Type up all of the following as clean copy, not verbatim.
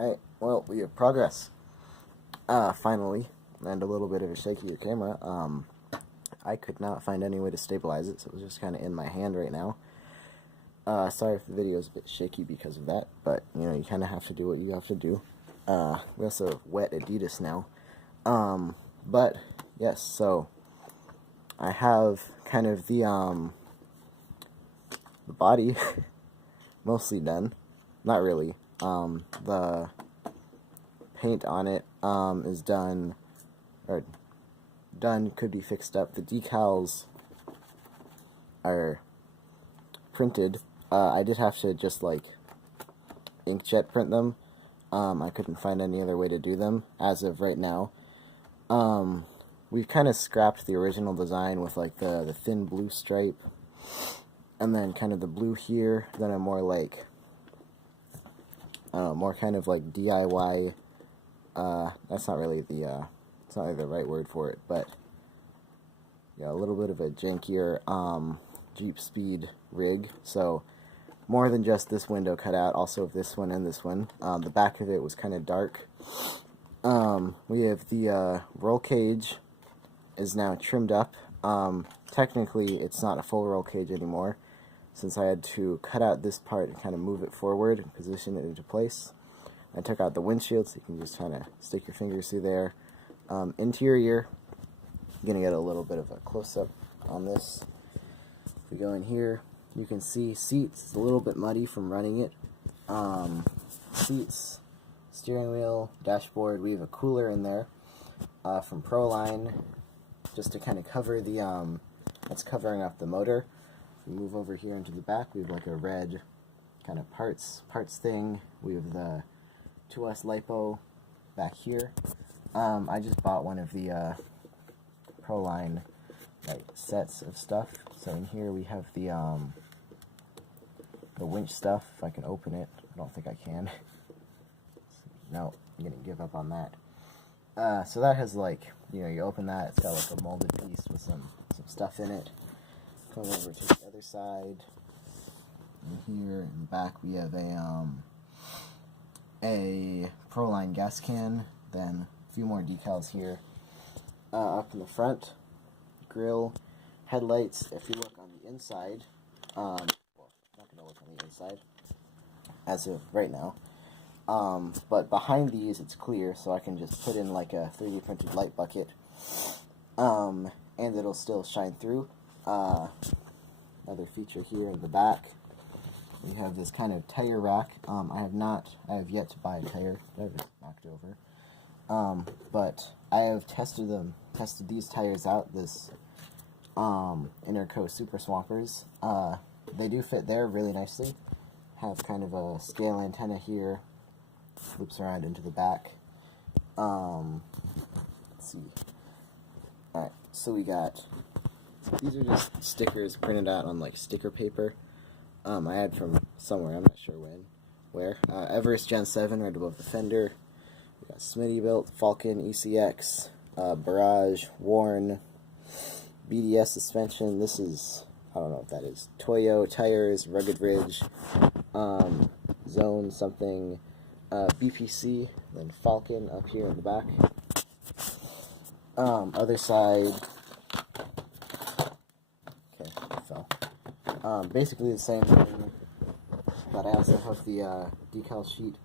Alright, well, we have progress. Finally, and a little bit of a shakier camera. I could not find any way to stabilize it, so it was just kind of in my hand right now. Sorry if the video is a bit shaky because of that, but, you know, you kind of have to do what you have to do. We also have wet Adidas now. But, yes, so, I have kind of the body mostly done. Not really. The paint on it is done, or done, could be fixed up. The decals are printed. I did have to just like inkjet print them. I couldn't find any other way to do them as of right now. We've kind of scrapped the original design with like the thin blue stripe and then kind of the blue here, then a more like more kind of like DIY, that's not really the, it's not really the right word for it, but, yeah, a little bit of a jankier, Jeepseed rig, so, more than just this window cut out, also this one and this one. The back of it was kind of dark. We have the, roll cage is now trimmed up. Technically, it's not a full roll cage anymore, since I had to cut out this part and kind of move it forward and position it into place. I took out the windshield, so you can just kind of stick your fingers through there. Interior, I'm going to get a little bit of a close-up on this. If we go in here, you can see seats. It's a little bit muddy from running it. Seats, steering wheel, dashboard. We have a cooler in there from Proline, just to kind of cover the, that's covering up the motor. We move over here into the back, we have like a red kind of parts thing. We have the 2S LiPo back here. I just bought one of the Proline like sets of stuff. So in here we have the winch stuff. If I can open it, I don't think I can. No, I'm gonna give up on that. So that has like, you know, you open that, it's got like a molded piece with some stuff in it. Come over to the other side. And here in the back we have a Proline gas can, then a few more decals here. Up in the front, grill, headlights. If you look on the inside, well, I'm not going to look on the inside as of right now. But behind these it's clear, so I can just put in like a 3D printed light bucket, and it'll still shine through. Another feature here in the back, we have this kind of tire rack. I have yet to buy a tire. I have it knocked over. But I have tested these tires out, this Interco Super Swampers. They do fit there really nicely. Have kind of a scale antenna here, loops around into the back. Let's see. Alright, so we got, these are just stickers printed out on like sticker paper. I had from somewhere, I'm not sure where. Everest Gen 7 right above the fender. We got Smittybilt, Falcon, ECX, Barrage, Warn, BDS suspension. This is, I don't know what that is. Toyo tires, Rugged Ridge, Zone something, BPC, then Falcon up here in the back. Other side. Okay, it fell. Basically the same thing, but I also have the decal sheet,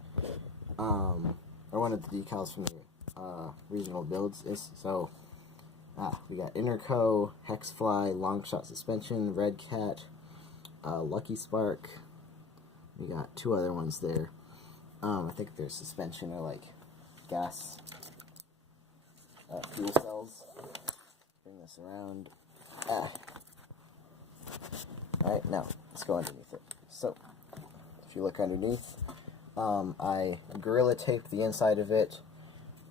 or one of the decals from the regional builds. So we got Interco, Hexfly, Longshot suspension, Redcat, Lucky Spark. We got two other ones there. I think they're suspension or like gas fuel cells. Bring this around. Alright, now let's go underneath it. So, if you look underneath, I Gorilla taped the inside of it.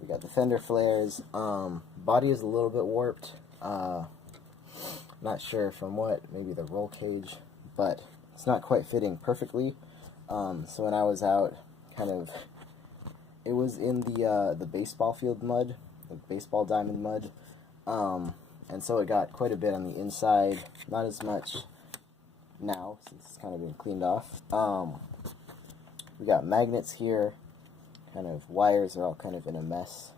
We got the fender flares. Body is a little bit warped. Not sure from what, maybe the roll cage, but it's not quite fitting perfectly. So when I was out, kind of, it was in the baseball field mud, the baseball diamond mud, and so it got quite a bit on the inside. Not as much now, since it's kind of been cleaned off. We got magnets here, kind of wires are all kind of in a mess.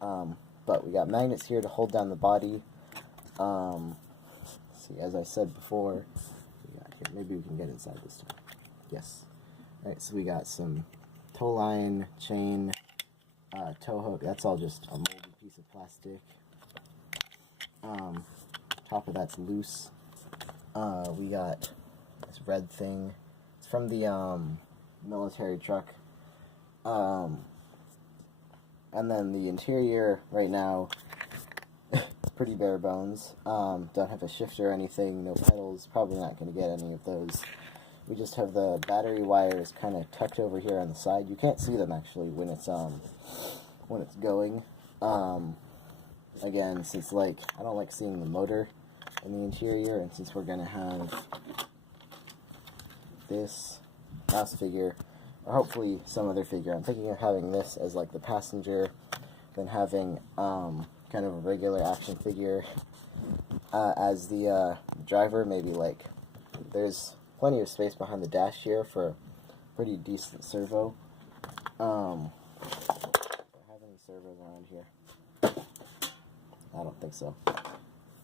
But we got magnets here to hold down the body. See, as I said before, we got here, maybe we can get inside this time. Yes. Alright, so we got some tow line, chain, tow hook. That's all just a moldy piece of plastic. Top of that's loose. We got this red thing. It's from the military truck. And then the interior right now, pretty bare bones. Don't have a shifter or anything, no pedals, probably not going to get any of those. We just have the battery wires kind of tucked over here on the side. You can't see them actually when it's going. Again, since I don't like seeing the motor in the interior, and since we're going to have this mouse figure, or hopefully some other figure, I'm thinking of having this as like the passenger, then having kind of a regular action figure as the driver. Maybe there's plenty of space behind the dash here for a pretty decent servo. Do I have any servos around here? I don't think so.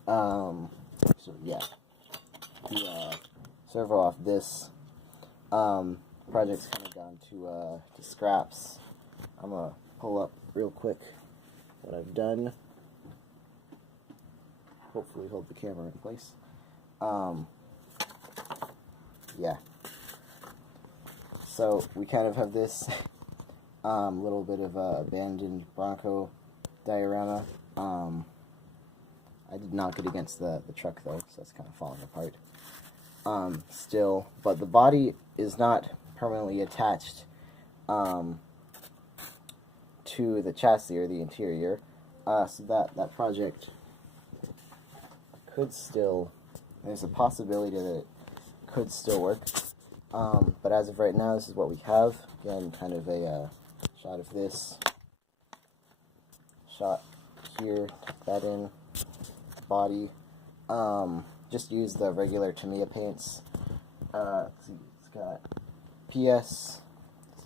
So yeah, the servo off this project's kind of gone to scraps. I'm gonna pull up real quick what I've done. Hopefully hold the camera in place. Yeah. So we kind of have this little bit of a abandoned Bronco diorama. I did not get against the truck though, so that's kind of falling apart. Still, but the body is not permanently attached to the chassis or the interior, so that project could still, there's a possibility that it could still work, but as of right now, this is what we have. Again, kind of a shot of this, shot here, tuck that in, body. Just use the regular Tamiya paints. Let's see, it's got PS,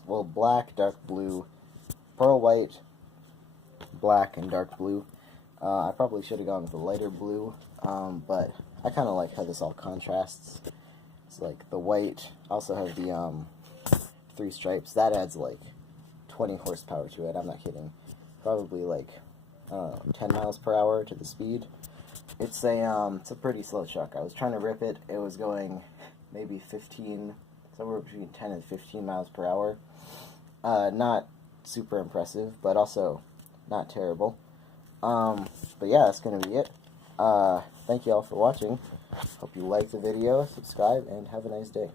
well, black, dark blue, pearl white, black, and dark blue. I probably should have gone with the lighter blue, but I kind of like how this all contrasts. It's like the white, also have the 3 stripes. That adds like 20 horsepower to it, I'm not kidding. Probably like 10 miles per hour to the speed. It's a pretty slow truck. I was trying to rip it. It was going maybe 15, somewhere between 10 and 15 miles per hour. Not super impressive, but also not terrible. But yeah, that's going to be it. Thank you all for watching. Hope you liked the video, subscribe, and have a nice day.